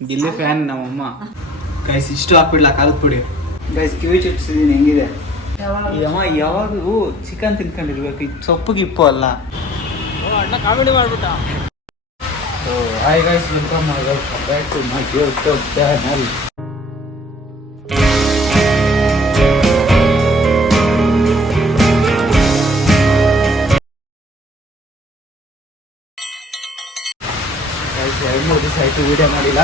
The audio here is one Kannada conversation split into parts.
ಗಿಲ್ಲಿ ಫ್ಯಾನ್ ನಮ್ಮಮ್ಮ. ಗೈಸ್ ಇಷ್ಟು ಹಾಕ್ಬಿಡ್ಲಾ ಪುಡಿ ಗೈಸ್ ಕಿವಿ ಚುಚ್ಚಿದೀನಿ ಹೆಂಗಿದೆ? ಯಮ್ಮ ಯಾವಾಗಲೂ ಯಾವಾಗೂ ಚಿಕನ್ ತಿನ್ಕೊಂಡಿರ್ಬೇಕು ಇದು ಸೊಪ್ಪು ಗಿಪ್ಪು ಅಲ್ಲ. ಅಣ್ಣ ಕಾಮಿಡಿ ಮಾಡ್ಬಿಟ್ಟ. Hi guys welcome back to my YouTube channel ಎರಡು ಮೂರು ದಿವಸ ಆಯಿತು ವೀಡಿಯೋ ಮಾಡಿಲ್ಲ.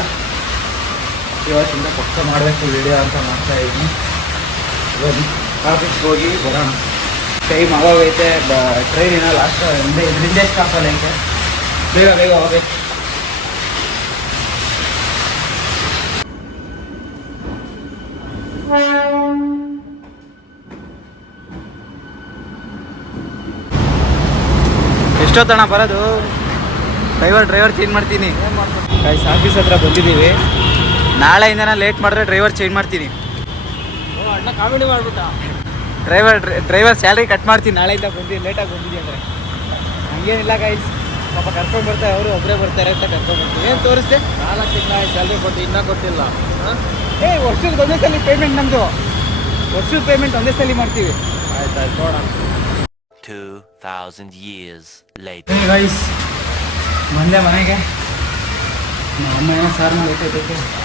ಇವತ್ತಿಂದ ಪಕ್ಕ ಮಾಡಬೇಕು ವಿಡಿಯೋ ಅಂತ ಮಾಡ್ತಾ ಇದ್ದೀನಿ. ಆಫೀಸ್ಗೆ ಹೋಗಿ ಬರೋಣ. ಟೈಮ್ ಆವಾಗೈತೆ ಬ ಏನೋ ಲಾಸ್ಟ್ ಹಿಂದೆ ಇದರಿಂದ ಸ್ಟಾಪಲ್ಲಿ ಐತೆ ಬೇಗ ಬೇಗ ಹೋಗ್ಬೇಕು ಎಷ್ಟೊತ್ತಣ ಬರೋದು? ಡ್ರೈವರ್ ಡ್ರೈವರ್ ಚೇಂಜ್ ಮಾಡ್ತೀನಿ. ಆಫೀಸ್ ಹತ್ರ ಬಂದಿದ್ದೀವಿ. ನಾಳೆಯಿಂದನ ಲೇಟ್ ಮಾಡಿದ್ರೆ ಡ್ರೈವರ್ ಚೇಂಜ್ ಮಾಡ್ತೀನಿ. ಓ ಅಣ್ಣ ಕಾಮಿಡಿ ಮಾಡ್ಬಿಟ್ಟ. ಡ್ರೈವರ್ ಡ್ರೈವರ್ ಸ್ಯಾಲ್ರಿ ಕಟ್ ಮಾಡ್ತೀನಿ. ನಾಳೆಯಿಂದ ಬಂದು ಲೇಟಾಗಿ ಬಂದಿದ್ದೆ ಅಂದರೆ? ಹಂಗೇನಿಲ್ಲ ಗೈಸ್ ಪಾಪ ಕರ್ಕೊಂಡು ಬರ್ತಾರೆ ಅವರು ಒಬ್ಬರೇ ಬರ್ತಾರೆ ಅಂತ ಕರ್ಕೊಂಡು ಬರ್ತೀವಿ. ಏನು ತೋರಿಸ್ದೆ? ನಾಲ್ಕು ತಿಂಗಳ ಸ್ಯಾಲ್ರಿ ಕೊಟ್ಟು ಇನ್ನೂ ಗೊತ್ತಿಲ್ಲ ಹಾಂ? ಏ ವರ್ಷದ ಒಂದೇ ಸಲ ಪೇಮೆಂಟ್ ನಮ್ಮದು ವರ್ಷದ ಪೇಮೆಂಟ್ ಒಂದೇ ಸಲ ಮಾಡ್ತೀವಿ. ಆಯ್ತು ಆಯ್ತು ನೋಡೋಣ. 2,000 years later. ಲೈಟ್ ಗೈಸ್ ಬಂದೆ ಮನೆಗೆ ನಮ್ಮ ಸಾರ್ ಸಾರು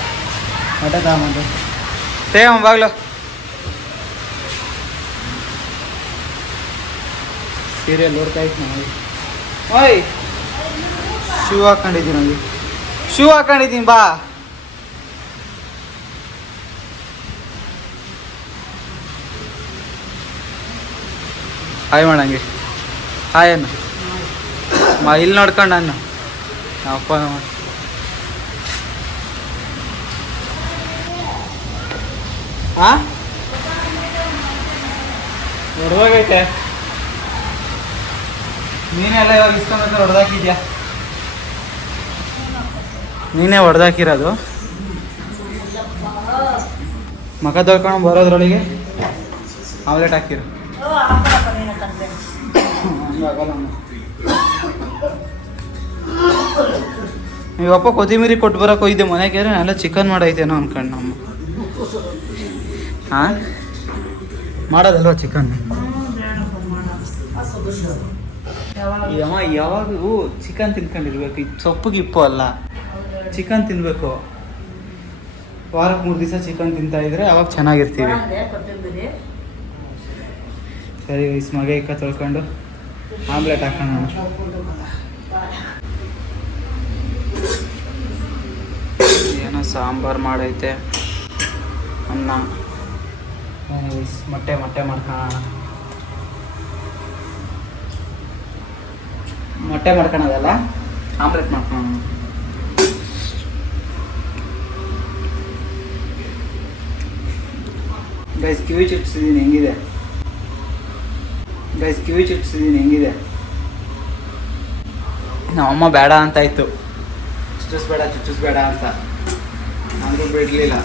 ಮಟ ತಗೊಂಬಂದು ತೇವ ಬಾಗ್ಲು. ಸೀರಿಯಲ್ ನೋಡ್ತಾ ಇತ್ತು ನನಗೆ ಓಯ್. ಶೂ ಹಾಕೊಂಡಿದ್ದೀನಿ ನನಗೆ ಶೂ ಹಾಕೊಂಡಿದ್ದೀನಿ ಬಾ. ಹಾಯ್ ಮಾಡಂಗೆ ಹಾಯ್ ಅನ್ನ ಮಾ ಇಲ್ಲಿ ನೋಡ್ಕೊಂಡು ಅನ್ನ ಅಪ್ಪ ನಮ್ಮ ಆ? ಹೊಡ್ದೋಗೈತೆ ನೀನೆಲ್ಲ ಇವಾಗ ಇಸ್ಕೊಂಡ್ ಹೊಡೆದಾಕಿದ್ಯಾ? ನೀನೇ ಹೊಡೆದಾಕಿರೋದು? ಮಗ ತೊಳ್ಕೊಂಡು ಬರೋದ್ರೊಳಗೆ ಆಮ್ಲೆಟ್ ಹಾಕಿರು. ನೀವಪ್ಪ ಕೊತ್ತಿಮೀರಿ ಕೊಟ್ಟು ಬರೋಕೆ ಹೋಗಿದ್ದೆ ಮನೆಗೆ ಎಲ್ಲ ಚಿಕನ್ ಮಾಡೈತೇನೋ ಅನ್ಕೊಂಡು ನಮ್ಮ. ಹಾಂ? ಮಾಡೋದಲ್ವ ಚಿಕನ್? ಯಾವಾಗೂ ಚಿಕನ್ ತಿನ್ಕೊಂಡಿರ್ಬೇಕು. ಈ ಸೊಪ್ಪು ಗಿಪ್ಪು ಅಲ್ಲ. ಚಿಕನ್ ತಿನ್ಬೇಕು. ವಾರಕ್ಕೆ ಮೂರು ದಿವಸ ಚಿಕನ್ ತಿಂತಾ ಇದ್ರೆ ಅವಾಗ ಚೆನ್ನಾಗಿರ್ತೀವಿ. ಸರಿ ಇಸ್ ಮಗ ಇಕ್ಕ ತೊಳ್ಕೊಂಡು ಆಮ್ಲೆಟ್ ಹಾಕೋಣ. ಏನೋ ಸಾಂಬಾರು ಮಾಡೈತೆ. ಅನ್ನ. ಮೊಟ್ಟೆ ಮೊಟ್ಟೆ ಮಾಡ್ಕೊಳ್ಳೋಣ ಮೊಟ್ಟೆ ಮಾಡ್ಕೊಳೋದಲ್ಲ? ಆಮ್ಲೆಟ್ ಮಾಡ್ಕೊಳ್ಳೋಣ ಗೈಸ್ ಕಿವಿ ಚುಚ್ಚಿದ್ದೀನಿ ಹೆಂಗಿದೆ? ಗೈಸ್ ಕಿವಿ ಚುಚ್ಚಿದ್ದೀನಿ ಹೆಂಗಿದೆ? ನಮ್ಮಮ್ಮ ಬೇಡ ಅಂತ ಇತ್ತು ಚುಚ್ಚಿಸ್ಬೇಡ ಚುಚ್ಚಿಸ್ಬೇಡ ಅಂತ. ಅಂದರೂ ಬಿಡಲಿಲ್ಲ.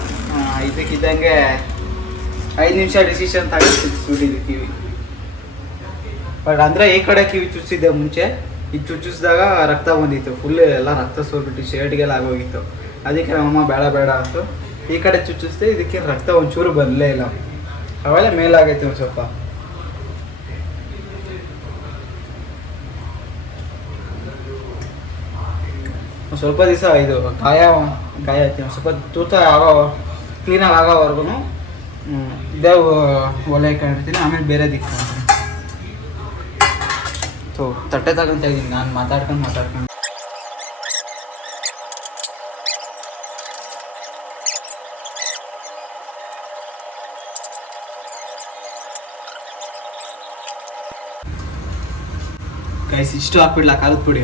ಇದಕ್ಕಿದ್ದಂಗೆ ಐದು ನಿಮಿಷ ಡಿಸಿಷನ್ ತಗೊಂಡು ಚುಚ್ಚಿಸ್ಬಿಟ್ಟಿದ್ದು ಕಿವಿ. ಬಟ್ ಅಂದರೆ ಈ ಕಡೆ ಕಿವಿ ಚುಚ್ಚಿದ್ದೆ ಮುಂಚೆ. ಇದು ಚುಚ್ಚಿಸಿದಾಗ ರಕ್ತ ಬಂದಿತ್ತು. ಫುಲ್ ಎಲ್ಲ ರಕ್ತ ಸೋರ್ಬಿಟ್ಟು ಶರ್ಟ್ಗೆಲ್ಲ ಆಗೋಗಿತ್ತು. ಅದಕ್ಕೆ ನಮ್ಮಮ್ಮ ಬೇಡ ಬೇಡ ಅಂತ. ಈ ಕಡೆ ಚುಚ್ಚಿಸ್ದೆ, ಇದಕ್ಕೆ ರಕ್ತ ಒಂಚೂರು ಬರಲೇ ಇಲ್ಲ. ಆವಾಗ ಮೇಲಾಗೈತೆ ಒಂದು ಸ್ವಲ್ಪ. ಸ್ವಲ್ಪ ದಿವಸ ಇದು ಗಾಯ ಗಾಯ ಒಂದು ಸ್ವಲ್ಪ ತೂತ ಆಗೋ ಕ್ಲೀನಾಗಿ ಆಗೋವರೆಗೂ ಇದೇ ಒಲೆ ಕಂಡಿರ್ತೀನಿ ಆಮೇಲೆ ಬೇರೆ ದಿಕ್ಕು ಸೊ ತಟ್ಟೆ ತಗೊಂತ ಇದ್ದೀನಿ ನಾನು ಮಾತಾಡ್ಕೊಂಡು ಮಾತಾಡ್ಕೊಂಡು. ಗೈಸ್ ಇಷ್ಟು ಹಾಕ್ಬಿಡ್ಲಾ, ಖಾರದ ಪುಡಿ.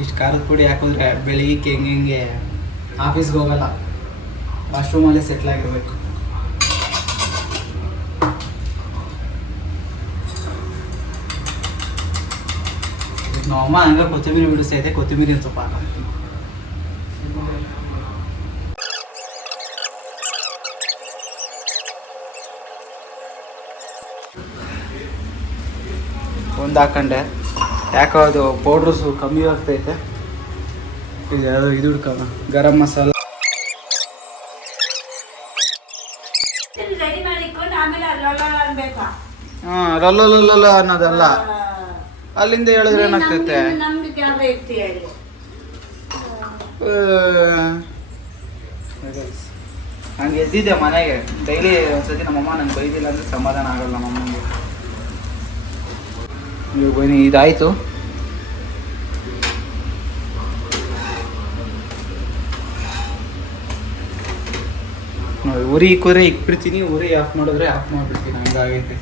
ಇಷ್ಟು ಖಾರದ ಪುಡಿ ಹಾಕಿದ್ರೆ ಬೆಳಿಗ್ಗೆ ಹೆಂಗೆ ಹೆಂಗೆ? ಆಫೀಸ್ಗೆ ಹೋಗಲ್ಲ. ವಾಶ್ರೂಮಲ್ಲೇ ಸೆಟ್ಲ್ ಆಗಿರ್ಬೇಕು. ನಮ್ಮ ಅಮ್ಮ ಹಂಗೆ ಕೊತ್ತಂಬರಿ ಬಿಡಿಸ್ತೈತೆ ಕೊತ್ತಂಬರಿ ಒಂದು ಸ್ವಲ್ಪ ಹಾಕೋಣ ಒಂದು ಹಾಕೊಂಡೆ. ಯಾಕೋ ಅದು ಪೌಡ್ರಸ್ ಕಮ್ಮಿ ಆಗ್ತೈತೆ ಇದು. ಯಾವುದೋ ಇದು ಹುಡ್ಕೋಣ ಗರಂ ಮಸಾಲ. ಹಾ ರಲ್ಲ ಲಲ್ಲ ಅನ್ನೋದಲ್ಲ. ಅಲ್ಲಿಂದ ಹೇಳಿದ್ರೆ ಏನಾಗ್ತೈತೆ? ನಂಗೆ ಎದ್ದಿದ್ದೆ ಮನೆಗೆ. ಡೈಲಿ ಒಂದ್ಸತಿ ನಮ್ಮಮ್ಮ ನಂಗೆ ಬೈದಿಲ್ಲ ಅಂದ್ರೆ ಸಮಾಧಾನ ಆಗಲ್ಲ ನಮ್ಮಮ್ಮಂಗೆ ನೀವು ಬನ್ನಿ ಇದಾಯಿತು. ನೋಡಿ ಉರಿ ಕುರಿ ಇಕ್ಬಿಡ್ತೀನಿ. ಉರಿ ಆಫ್ ಮಾಡಿದ್ರೆ ಆಫ್ ಮಾಡಿಬಿಡ್ತೀನಿ. ಹಂಗಾಗೈತೆ.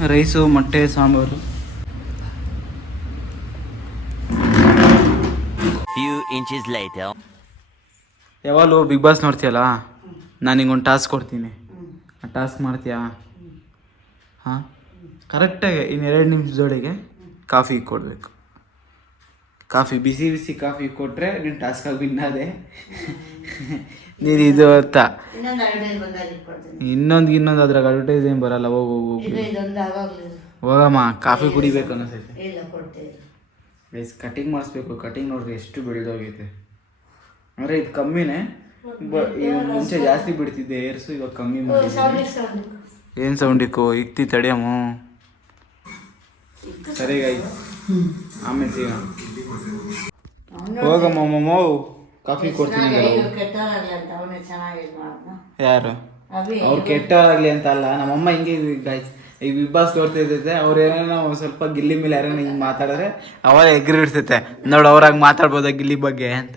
ರೈಸು ಮೊಟ್ಟೆ ಸಾಂಬಾರು. ಯಾವಾಗಲೂ ಬಿಗ್ ಬಾಸ್ ನೋಡ್ತೀಯಲ್ಲ? ನಾನು ನಿಂಗೊಂದು ಟಾಸ್ಕ್ ಕೊಡ್ತೀನಿ. ಆ ಟಾಸ್ಕ್ ಮಾಡ್ತೀಯಾ? ಹಾಂ? ಕರೆಕ್ಟಾಗಿ ಇನ್ನು ಎರಡು ನಿಮಿಷದೊಳಗೆ ಕಾಫಿ ಕೊಡಬೇಕು. ಕಾಫಿ ಬಿಸಿ ಬಿಸಿ ಕಾಫಿ ಕೊಟ್ಟರೆ ನೀನು ಟಾಸ್ಕಾಗಿ ಬಿನ್ನಾದೆ ನೀನು ಇದು ಅರ್ಥ. ಇನ್ನೊಂದು ಇನ್ನೊಂದು ಅದ್ರಾಗ ಅಡ್ವರ್ಟೈಸ್ ಏನು ಬರಲ್ಲ ಹೋಗು ಹೋಗು ಹೋಗಿ. ಹೋಗಮ್ಮ ಕಾಫಿ ಕುಡಿಬೇಕು ಅನ್ನಿಸ್ತೈತೆ. ಕಟಿಂಗ್ ಮಾಡಿಸ್ಬೇಕು. ಕಟಿಂಗ್ ನೋಡ್ರಿ ಎಷ್ಟು ಬೆಳೆದೋಗೈತೆ. ಅಂದರೆ ಇದು ಕಮ್ಮಿನೇ ಮುಂಚೆ ಜಾಸ್ತಿ ಬಿಡ್ತಿದ್ದೆ ಏರ್ಸು ಇವಾಗ ಕಮ್ಮಿ ಏನು ಸೌಂಡಿಕ್ಕು ಇಕ್ತಿ ತಡಿಯಮ್ಮ. ಸರಿ ಗೈಸ್ ಆಮೇಲೆ ಸಿಗೋಣ. ಹೋಗಮ್ಮ ಮಮ್ಮೋ. ಕಾಫಿ ಕೊಡ್ತೀನಿ ಅವ್ರು ಕೆಟ್ಟವರಾಗಲಿ ಅಂತ ಅವನೇ ಚೆನ್ನಾಗಿ ಇದು ಮಾಡ್ದ ಯಾರು? ಅಭಿ ಅವ್ರು ಕೆಟ್ಟವರಾಗ್ಲಿ ಅಂತ ಅಲ್ಲ ನಮ್ಮಮ್ಮ ಹಿಂಗೆ ಗಾಯ್ಸ್ ಈ ಬಿಗ್ ಬಾಸ್ ನೋಡ್ತಿರ್ತೈತೆ ಅವ್ರು ಏನೋ ಒಂದ್ ಸ್ವಲ್ಪ ಗಿಲ್ಲಿ ಮೇಲೆ ಯಾರೋ ಹಿಂಗೆ ಮಾತಾಡಿದ್ರೆ ಅವಾಗ ಎಗ್ರಿ ಇಡ್ತೈತೆ ನೋಡು ಅವ್ರಾಗ ಮಾತಾಡ್ಬೋದ ಗಿಲ್ಲಿ ಬಗ್ಗೆ ಅಂತ.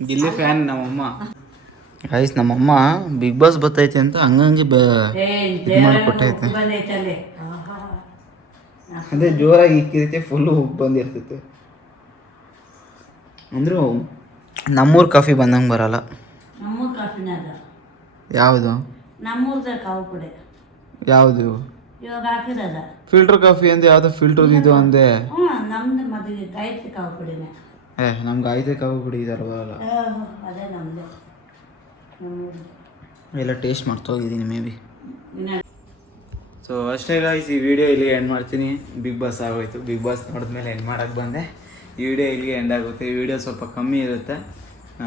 ಗಿಲ್ಲಿ ಫ್ಯಾನ್ ನಮ್ಮಮ್ಮ. ಗಾಯ್ಸ್ ನಮ್ಮಮ್ಮ ಬಿಗ್ ಬಾಸ್ ಬತ್ತೈತೆ ಅಂತ ಹಂಗಂಗೆ ಬ ಮಾಡಿಕೊಟ್ಟೈತೆ. ಮಾಡ್ಕೊಟ್ಟೈತೆ ಅದೇ ಜೋರಾಗಿ ಇಕ್ಕಿದೈತೆ ಫುಲ್ಲು ಉಪ್ಪು ಬಂದಿರ್ತೈತೆ ಅಂದರೂ ನಮ್ಮೂರು ಕಾಫಿ ಬಂದಂಗೆ ಬರಲ್ಲ. ನಮ್ಮೂರ ಕಾಫಿನ ಅದ. ಯಾವುದು? ನಮ್ಮೂರ್ದ ಕಾವು ಪುಡಿ. ಯಾವುದು? ಇವಾಗ ಹಾಕಿರೋದ. ಫಿಲ್ಟರ್ ಕಾಫಿ ಅಂದ್ರೆ ಯಾವ್ದು ಫಿಲ್ಟರ್ ಇದು ಅಂದೆ. ಹ್ಞೂ ನಮ್ದು ಮದುವೆ ಗಾಯತ್ರಿ ಕಾವು ಪುಡಿನೇ. ಏ ನಮ್ಗೆ ಆಯ್ತೆ ಕಾವು ಪುಡಿ ಇದಾರಲ್ಲ ಬರಲ್ಲ ಅದೇ ನಮ್ದು. ನಮ್ಮೂರ್ದು ಎಲ್ಲ ಟೇಸ್ಟ್ ಮಾಡ್ತಾ ಹೋಗಿದ್ದೀನಿ ಮೇ ಬಿ. ಸೊ ಅಷ್ಟೇ ಗಾಯ್ಸ್ ಈ ವಿಡಿಯೋ ಇಲ್ಲಿ ಎಂಡ್ ಮಾಡ್ತೀನಿ. ಬಿಗ್ ಬಾಸ್ ಆಗೋಯ್ತು. ಬಿಗ್ ಬಾಸ್ ನೋಡಿದ್ಮೇಲೆ ಎಂಡ್ ಮಾಡೋಕ್ಕೆ ಬಂದೆ. ಈ ವಿಡಿಯೋ ಇಲ್ಲಿಗೆ ಎಂಡ್ ಆಗುತ್ತೆ. ಈ ವಿಡಿಯೋ ಸ್ವಲ್ಪ ಕಮ್ಮಿ ಇರುತ್ತೆ.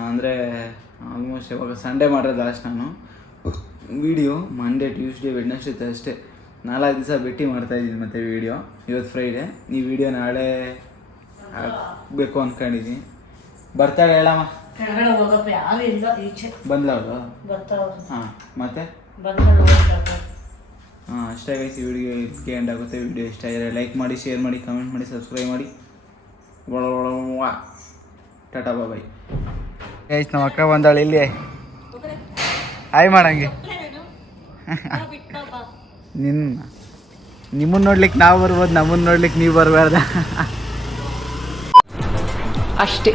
ಅಂದರೆ ಆಲ್ಮೋಸ್ಟ್ ಇವಾಗ ಸಂಡೇ ಮಾಡಿರೋದು ಲಾಸ್ಟ್ ನಾನು. Video Monday Tuesday Wednesday Thursday ನಾಲ್ಕು ದಿವಸ ಭೇಟಿ ಮಾಡ್ತಾಯಿದ್ದೀನಿ ಮತ್ತೆ ವಿಡಿಯೋ ಇವತ್ತು ಫ್ರೈಡೇ ಈ ವಿಡಿಯೋ ನಾಳೆ ಹಾಕ್ಬೇಕು ಅಂದ್ಕೊಂಡಿದ್ದೀನಿ ಬರ್ತಾಳೆ ಹೇಳಮ್ಮ? ಕೆಳಗಡೆ ಹೋಗಪ್ಪ ಯಾರು ಇಲ್ಲ ಈಚೆ. ಬಂದ್ಲ ಅವಳು ಬರ್ತಾವ್ರು ಹಾಂ ಮತ್ತೆ? ಹಾಂ ಅಷ್ಟೇ ಗೈಸ್ ಈ ವಿಡಿಯೋ ಇದಕ್ಕೆ ಎಂಡ್ ಆಗುತ್ತೆ. ವಿಡಿಯೋ ಇಷ್ಟ ಆದರೆ ಲೈಕ್ ಮಾಡಿ ಶೇರ್ ಮಾಡಿ ಕಮೆಂಟ್ ಮಾಡಿ ಸಬ್ಸ್ಕ್ರೈಬ್ ಮಾಡಿ. ಟಾಟಾ ಬಾಯ್ ಗೈಸ್ ನಮ್ಮ ಅಕ್ಕ ಬಂದಾಳೆ ಇಲ್ಲಿ. ಆಯ್ ಮಾಡಂಗೆ ನಿನ್ನ ನಿಮ್ಮನ್ನ ನೋಡ್ಲಿಕ್ಕೆ ನಾವು ಬರ್ಬೋದು ನಮ್ಮನ್ನ ನೋಡ್ಲಿಕ್ಕೆ ನೀವು ಬರಬಾರ್ದ. ಅಷ್ಟೇ.